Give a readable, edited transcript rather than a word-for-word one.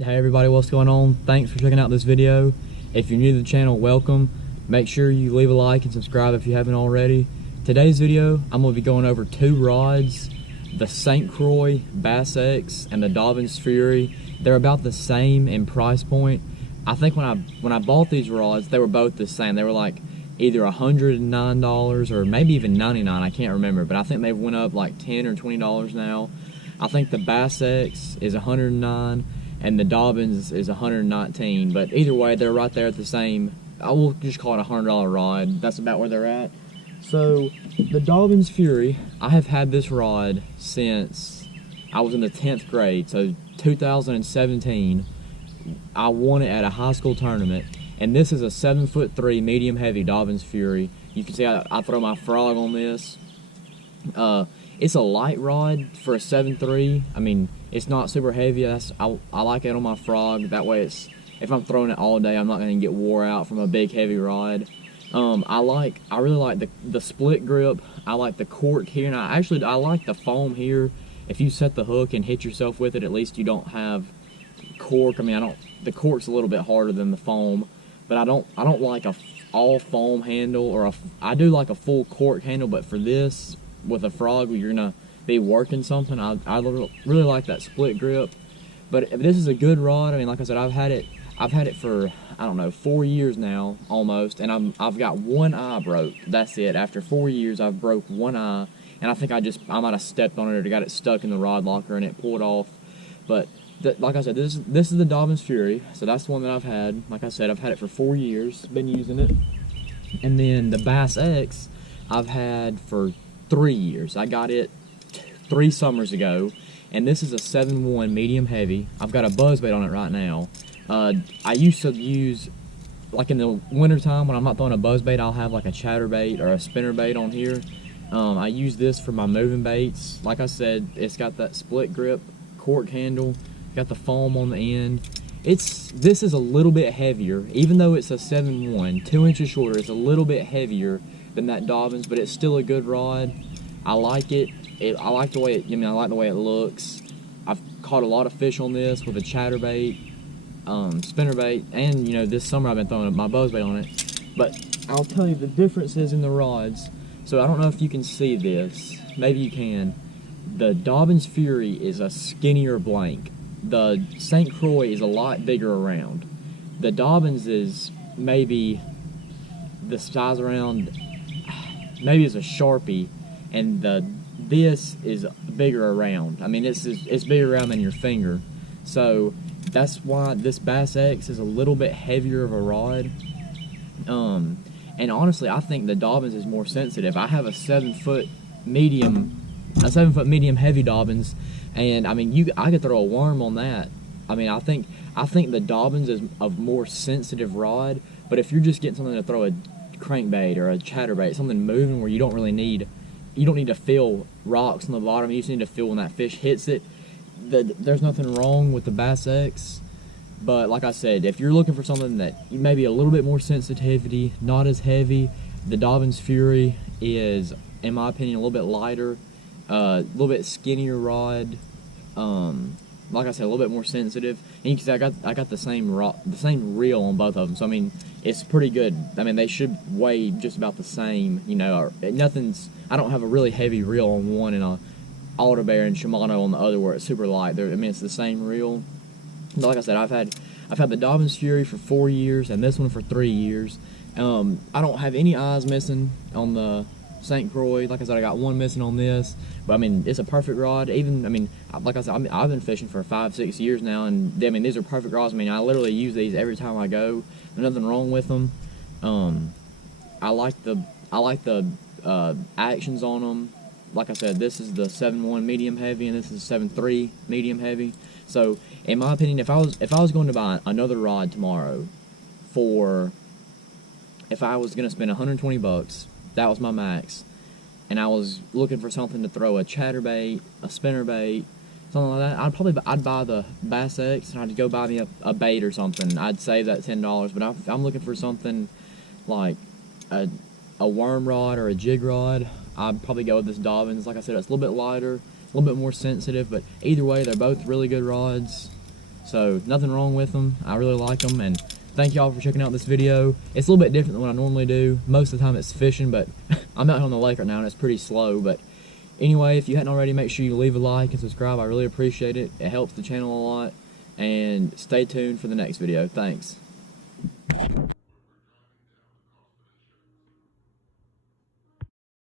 Hey everybody, what's going on? Thanks for checking out this video. If you're new to the channel, welcome. Make sure you leave a like and subscribe if you haven't already. Today's video, I'm going to be going over two rods, the St. Croix Bass X and the Dobyns Fury. They're about the same in price point. I think when I bought these rods, they were both the same. They were like either $109 or maybe even $99, I can't remember, but I think they went up like $10 or $20 now. I think the Bass X is $109 and the Dobyns is $119, but either way, they're right there at the same. I will just call it a $100 rod. That's about where they're at. So the Dobyns Fury, I have had this rod since I was in the 10th grade, so 2017. I won it at a high school tournament, and this is a 7'3" medium heavy Dobyns Fury. You can see I throw my frog on this. It's a light rod for a 7'3". I mean, it's not super heavy. I like it on my frog. That way, if I'm throwing it all day, I'm not going to get wore out from a big heavy rod. I really like the split grip. I like the cork here, and I like the foam here. If you set the hook and hit yourself with it, at least you don't have cork. I mean, the cork's a little bit harder than the foam, but I don't like a all foam handle, or I do like a full cork handle, but for this, with a frog where you're gonna be working something, I really like that split grip. But this is a good rod. I mean, like I said, I've had it for, I don't know, 4 years now almost, and I've got one eye broke. That's it. After 4 years, I've broke one eye, and I think I might have stepped on it or got it stuck in the rod locker and it pulled off. But like I said, this is the Dobyns Fury, so that's the one that I've had. Like I said, I've had it for 4 years, been using it. And then the Bass X, I've had for 3 years. I got it 3 summers ago, and this is a 7'1" medium heavy. I've got a buzzbait on it right now. I used to use, like in the winter time when I'm not throwing a buzzbait, I'll have like a chatterbait or a spinnerbait on here. I use this for my moving baits. Like I said, it's got that split grip cork handle, got the foam on the end. This is a little bit heavier, even though it's a 7'1", 2 inches shorter. It's a little bit heavier than that Dobyns, but it's still a good rod. I like it. I like the way I like the way it looks. I've caught a lot of fish on this with a chatterbait, spinnerbait, and this summer I've been throwing my buzzbait on it. But I'll tell you the differences in the rods. So I don't know if you can see this. Maybe you can. The Dobyns Fury is a skinnier blank. The St. Croix is a lot bigger around. The Dobyns is maybe the size around, maybe it's a Sharpie, and this is bigger around. I mean, it's bigger around than your finger. So that's why this Bass X is a little bit heavier of a rod. And honestly, I think the Dobyns is more sensitive. I have a 7' medium heavy Dobyns, and I mean, I could throw a worm on that. I mean, I think the Dobyns is a more sensitive rod. But if you're just getting something to throw a crankbait or a chatterbait, something moving where you don't need to feel rocks on the bottom, you just need to feel when that fish hits it. There's nothing wrong with the Bass X. But like I said, if you're looking for something that maybe a little bit more sensitivity, not as heavy, the Dobyns Fury is, in my opinion, a little bit lighter, a little bit skinnier rod. Like I said, a little bit more sensitive. And you can see I got the same reel on both of them. So I mean, it's pretty good. I mean, they should weigh just about the same. I don't have a really heavy reel on one and a Alder Bear and Shimano on the other where it's super light. I mean, it's the same reel. But like I said, I've had the Dobyns Fury for 4 years and this one for 3 years. I don't have any eyes missing on the St. Croix. Like I said, I got one missing on this, but I mean, it's a perfect rod. Even, I mean, like I said, I've been fishing for 5-6 years now, and I mean, these are perfect rods. I mean, I literally use these every time I go. There's nothing wrong with them. I like the actions on them. Like I said, this is the 7'1" medium heavy, and this is 7'3" medium heavy. So, in my opinion, if I was going to buy another rod tomorrow, if I was going to spend $120, that was my max, and I was looking for something to throw a chatterbait, a spinnerbait, something like that, I'd buy the Bass X, and I'd go buy me a bait or something. I'd save that $10. But if I'm looking for something like a worm rod or a jig rod, I'd probably go with this Dobyns. Like I said, it's a little bit lighter, a little bit more sensitive, but either way, they're both really good rods. So nothing wrong with them. I really like them, and thank y'all for checking out this video. It's a little bit different than what I normally do. Most of the time it's fishing, but I'm out here on the lake right now and it's pretty slow. But anyway, if you hadn't already, make sure you leave a like and subscribe. I really appreciate it. It helps the channel a lot. And stay tuned for the next video. Thanks.